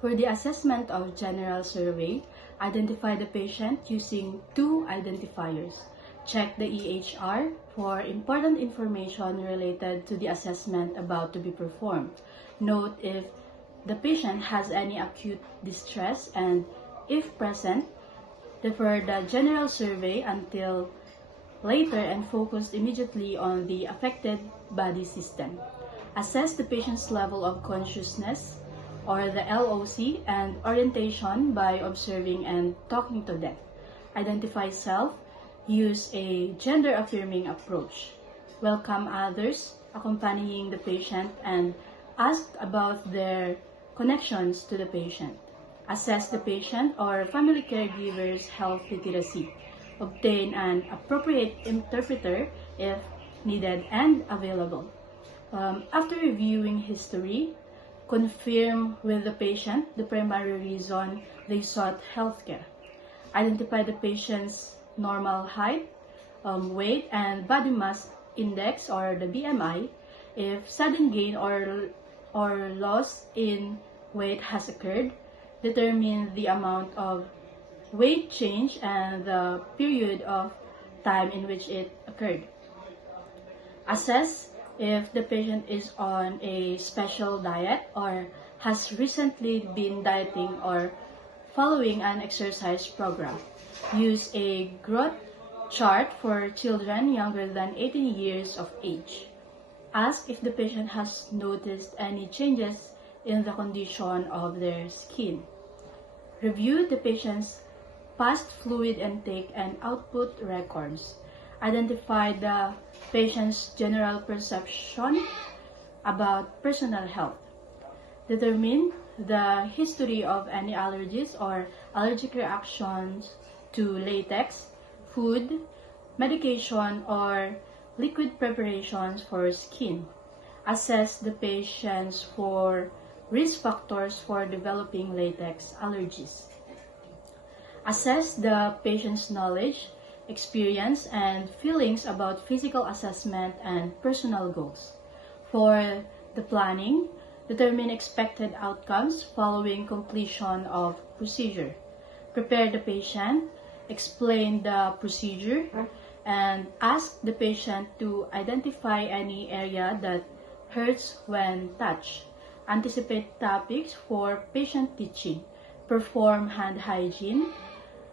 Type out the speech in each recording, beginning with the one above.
For the assessment of general survey, identify the patient using two identifiers. Check the EHR for important information related to the assessment about to be performed. Note if the patient has any acute distress and, if present, defer the general survey until later and focus immediately on the affected body system. Assess the patient's level of consciousness, or the LOC, and orientation by observing and talking to them. Identify self. Use a gender-affirming approach. Welcome others accompanying the patient and ask about their connections to the patient. Assess the patient or family caregiver's health literacy. Obtain an appropriate interpreter if needed and available. After reviewing history, confirm with the patient the primary reason they sought healthcare. Identify the patient's normal height, weight, and body mass index, or the BMI. If sudden gain or loss in weight has occurred, determine the amount of weight change and the period of time in which it occurred. Assess if the patient is on a special diet or has recently been dieting or following an exercise program. Use a growth chart for children younger than 18 years of age. Ask if the patient has noticed any changes in the condition of their skin. Review the patient's past fluid intake and output records. Identify the patient's general perception about personal health. Determine the history of any allergies or allergic reactions to latex, food, medication, or liquid preparations for skin. Assess the patients for risk factors for developing latex allergies. Assess the patient's knowledge, experience, and feelings about physical assessment and personal goals. For the planning, determine expected outcomes following completion of procedure. Prepare the patient, explain the procedure, and ask the patient to identify any area that hurts when touched. Anticipate topics for patient teaching. Perform hand hygiene.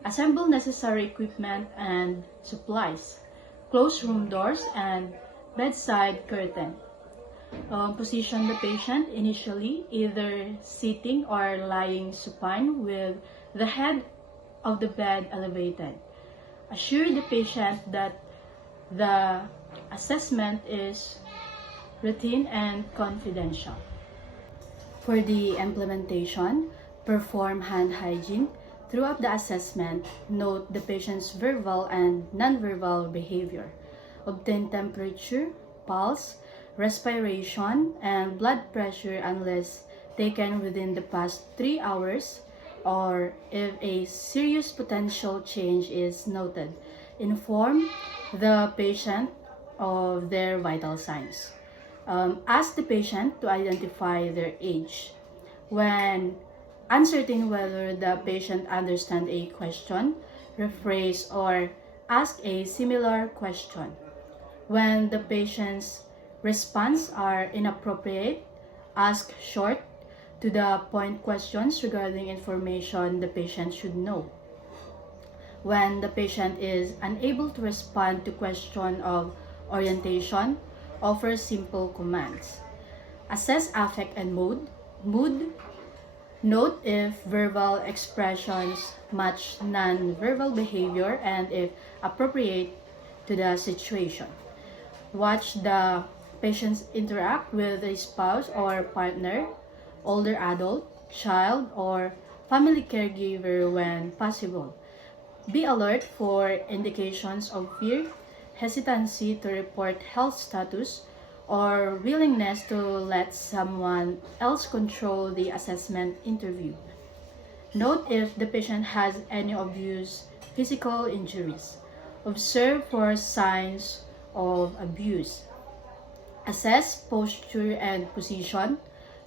Assemble necessary equipment and supplies. Close room doors and bedside curtain. Position the patient initially either sitting or lying supine with the head of the bed elevated. Assure the patient that the assessment is routine and confidential. For the implementation, perform hand hygiene. Throughout the assessment, note the patient's verbal and nonverbal behavior. Obtain temperature, pulse, respiration, and blood pressure unless taken within the past 3 hours, or if a serious potential change is noted. Inform the patient of their vital signs. Ask the patient to identify their age. When uncertain whether the patient understands a question, rephrase or ask a similar question. When the patient's responses are inappropriate, ask short, to the point questions regarding information the patient should know. When the patient is unable to respond to question of orientation, offer simple commands. Assess affect and mood. Note if verbal expressions match non-verbal behavior and if appropriate to the situation. Watch the patients interact with a spouse or partner, older adult, child, or family caregiver when possible. Be alert for indications of fear, hesitancy to report health status, or willingness to let someone else control the assessment interview. Note if the patient has any obvious physical injuries. Observe for signs of abuse. Assess posture and position.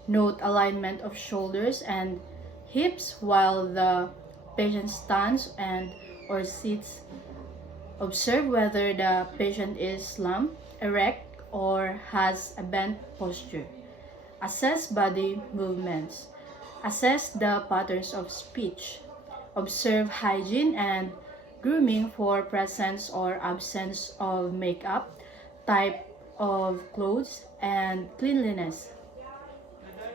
Note alignment of shoulders and hips while the patient stands and or sits. Observe whether the patient is slumped, erect, or has a bent posture. Assess body movements. Assess the patterns of speech. Observe hygiene and grooming for presence or absence of makeup, type of clothes, and cleanliness.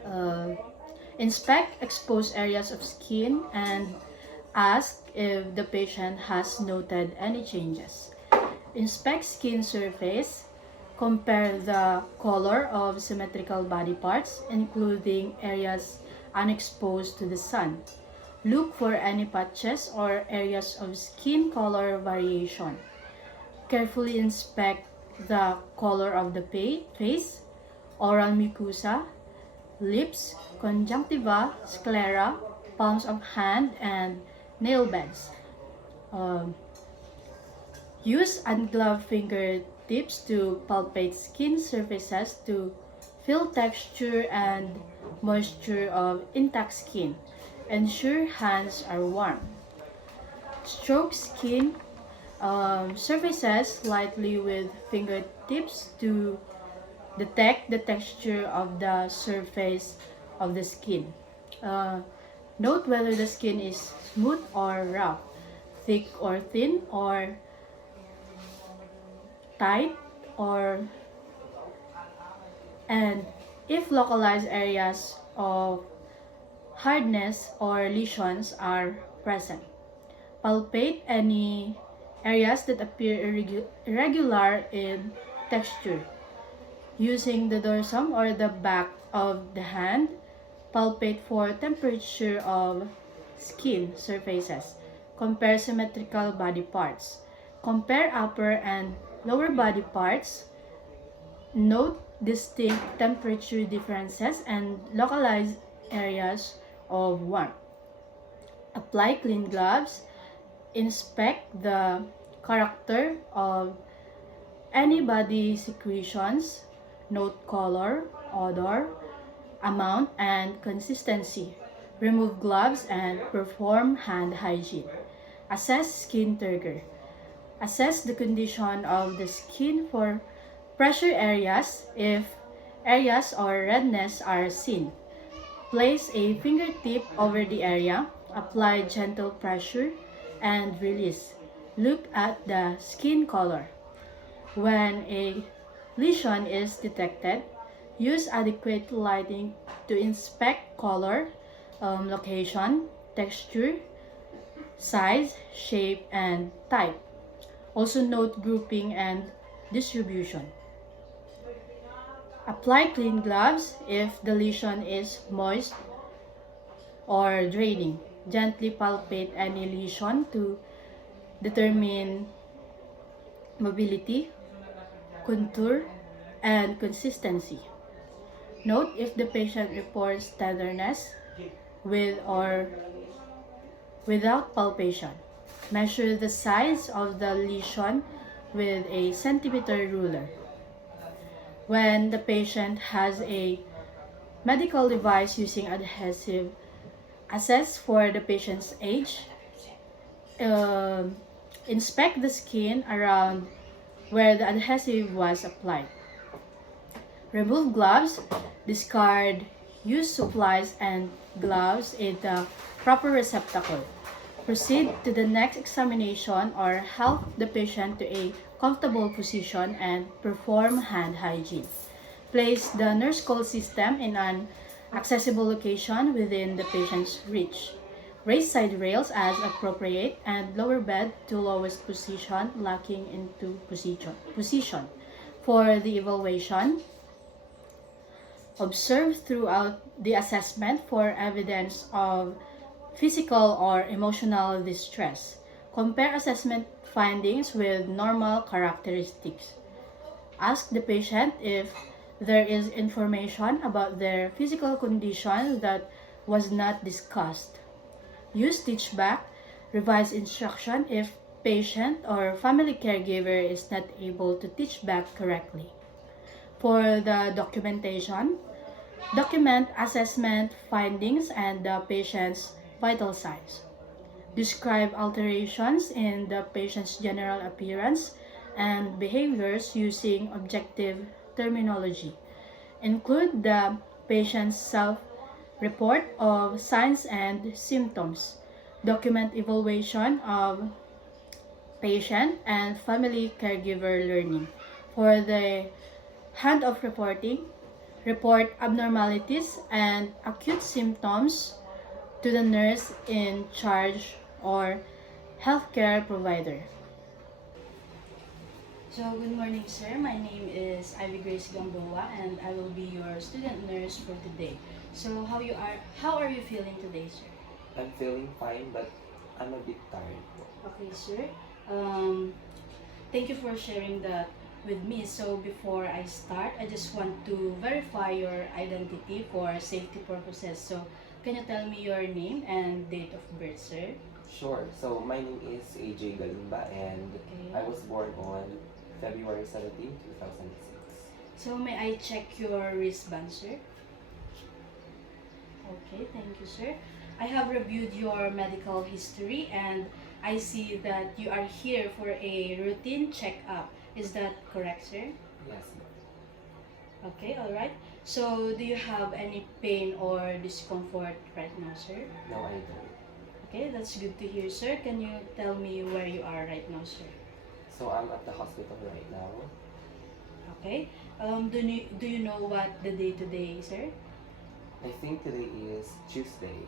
Uh, Inspect exposed areas of skin and ask if the patient has noted any changes. Inspect skin surface. Compare the color of symmetrical body parts, including areas unexposed to the sun. Look for any patches or areas of skin color variation. Carefully inspect the color of the face, oral mucosa, lips, conjunctiva, sclera, palms of hand, and nail beds. Um, Use ungloved fingertips to palpate skin surfaces to feel texture and moisture of intact skin. Ensure hands are warm. Stroke skin surfaces lightly with fingertips to detect the texture of the surface of the skin. Uh, Note whether the skin is smooth or rough, thick or thin, or tight, or and if localized areas of hardness or lesions are present. Palpate any areas that appear irregular in texture. Using the dorsum or the back of the hand, palpate for temperature of skin surfaces. Compare symmetrical body parts. Compare upper and lower body parts. Note distinct temperature differences and localized areas of warmth. Apply clean gloves. Inspect the character of any body secretions. Note color, odor, amount, and consistency. Remove gloves and perform hand hygiene. Assess skin turgor. Assess the condition of the skin for pressure areas if areas or redness are seen. Place a fingertip over the area, apply gentle pressure, and release. Look at the skin color. When a lesion is detected, use adequate lighting to inspect color, location, texture, size, shape, and type. Also note grouping and distribution. Apply clean gloves if the lesion is moist or draining. Gently palpate any lesion to determine mobility, contour, and consistency. Note if the patient reports tenderness with or without palpation. Measure the size of the lesion with a centimeter ruler. When the patient has a medical device using adhesive, assess for the patient's age. Inspect the skin around where the adhesive was applied. Remove gloves, discard used supplies and gloves in the proper receptacle. Proceed to the next examination or help the patient to a comfortable position and perform hand hygiene. Place the nurse call system in an accessible location within the patient's reach. Raise side rails as appropriate and lower bed to lowest position, locking into position. For the evaluation, observe throughout the assessment for evidence of physical or emotional distress. Compare assessment findings with normal characteristics. Ask the patient if there is information about their physical condition that was not discussed. Use teach back, revise instruction if patient or family caregiver is not able to teach back correctly. For the documentation, Document assessment findings and the patient's vital signs. Describe alterations in the patient's general appearance and behaviors using objective terminology. Include the patient's self-report of signs and symptoms. Document evaluation of patient and family caregiver learning. For the hand-off reporting, report abnormalities and acute symptoms to the nurse in charge or healthcare provider. So, good morning, sir. My name is Ivy Grace Gamboa, and I will be your student nurse for today. So, How are you feeling today, sir? I'm feeling fine, but I'm a bit tired po. Okay, sir. Um, Thank you for sharing that with me. So, before I start, I just want to verify your identity for safety purposes. So, can you tell me your name and date of birth, sir? Sure. So my name is AJ Galimba and Okay. I was born on February 17, 2006. So, may I check your wristband, sir? Okay, thank you, sir. I have reviewed your medical history and I see that you are here for a routine checkup. Is that correct, sir? Yes, Okay, all right. So, do you have any pain or discomfort right now, sir? no, I don't. Okay, that's good to hear, sir. Can you tell me where you are right now, sir? So I'm at the hospital right now. Okay. Do you know what the day today, sir? I think today is Tuesday.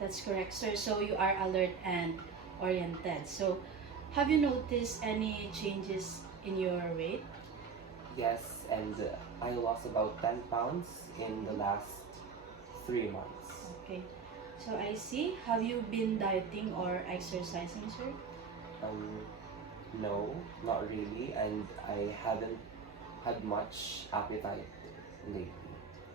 That's correct, sir. So you are alert and oriented. So, have you noticed any changes in your weight? Yes, and I lost about 10 pounds in the last 3 months. Okay. So I see. Have you been dieting or exercising, sir? Um, no, not really, and I haven't had much appetite lately.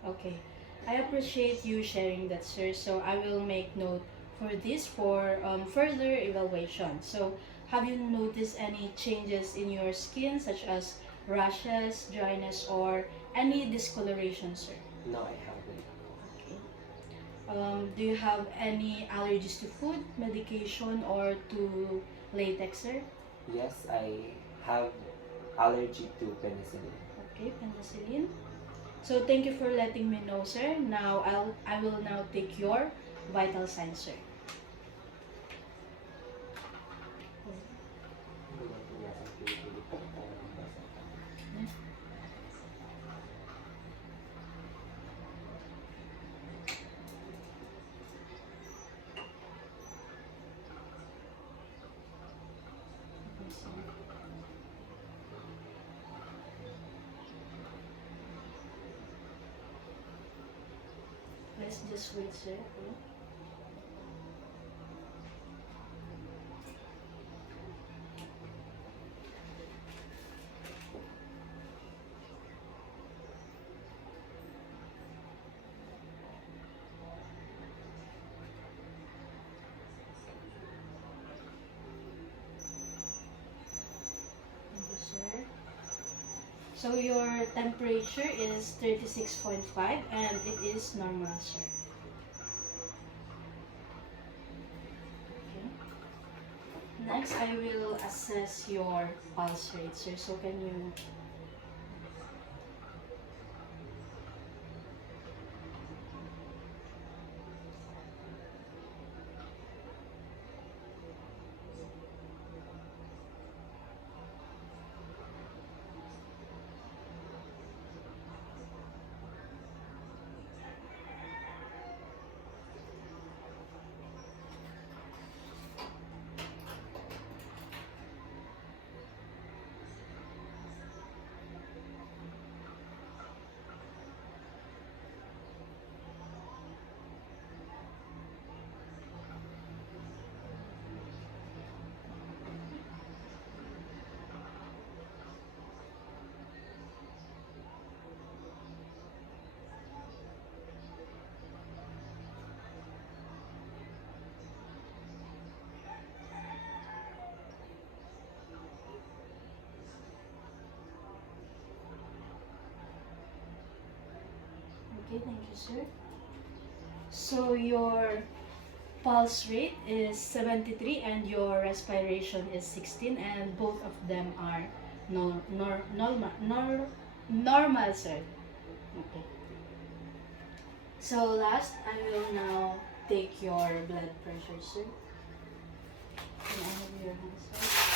Okay. I appreciate you sharing that, sir. So I will make note for this for further evaluation. So, have you noticed any changes in your skin, such as rashes, dryness, or any discoloration, sir? No, I haven't. Okay. Do you have any allergies to food, medication, or to latex, sir? Yes, I have allergy to penicillin. Okay, penicillin. So thank you for letting me know, sir. Now I will now take your vital signs, sir. Let's just wait, sir. Okay. Thank you, sir. So your temperature is 36.5 and it is normal, sir. Okay. Next, I will assess your pulse rate, sir. So can you... Okay, thank you, sir. So your pulse rate is 73 and your respiration is 16, and both of them are normal, sir. Okay. So last, I will now take your blood pressure, sir. Can I have your hands, sir?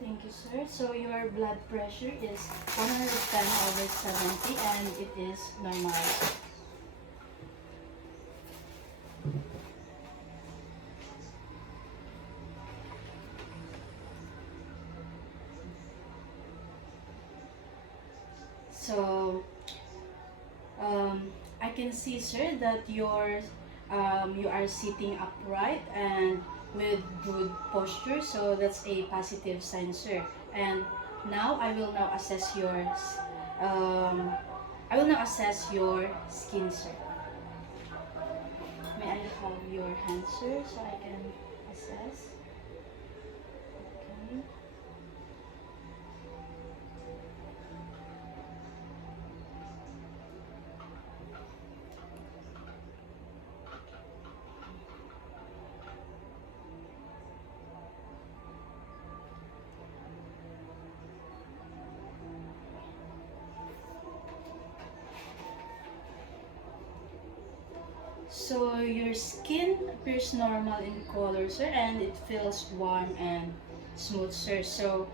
Thank you, sir. So your blood pressure is 110/70 and it is normal. So I can see, sir, that you are sitting upright and with good posture. So that's a positive sign, sir. And now um, I will now assess your skin, sir. May I have your hand, sir, so I can assess? Okay. So your skin appears normal in color, sir, and it feels warm and smooth, sir. So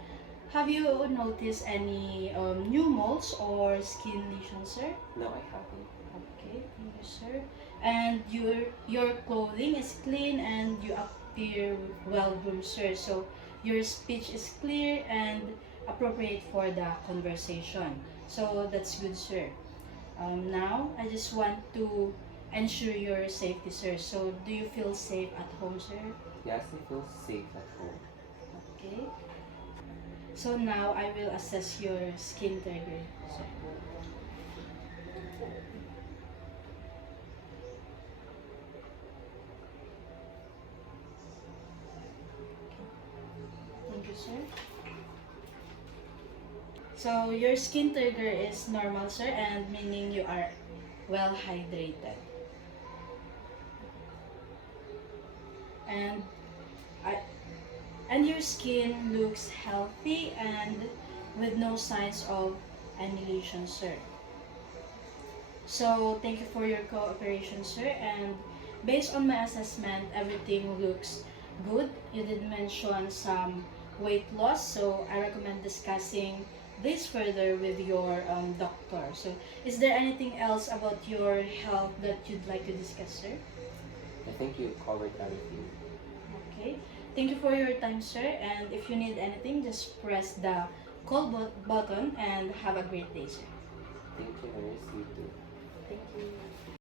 have you noticed any new moles or skin lesions, sir? No, I haven't. Okay, thank you, sir. And your clothing is clean and you appear well groomed, sir. So your speech is clear and appropriate for the conversation. So that's good, sir. Now I just want to ensure your safety, sir. So do you feel safe at home, sir? Yes, I feel safe at home. Okay. So now I will assess your skin trigger, sir. Thank you, sir. So your skin trigger is normal, sir, and meaning you are well hydrated. And I, and your skin looks healthy and with no signs of any lesion, sir. So thank you for your cooperation, sir. And based on my assessment, everything looks good. You did mention some weight loss, so I recommend discussing this further with your doctor. So is there anything else about your health that you'd like to discuss, sir? I think you covered everything. Okay. Thank you for your time, sir. And if you need anything, just press the call button and have a great day, sir. Thank you, nurse. You too. Thank you.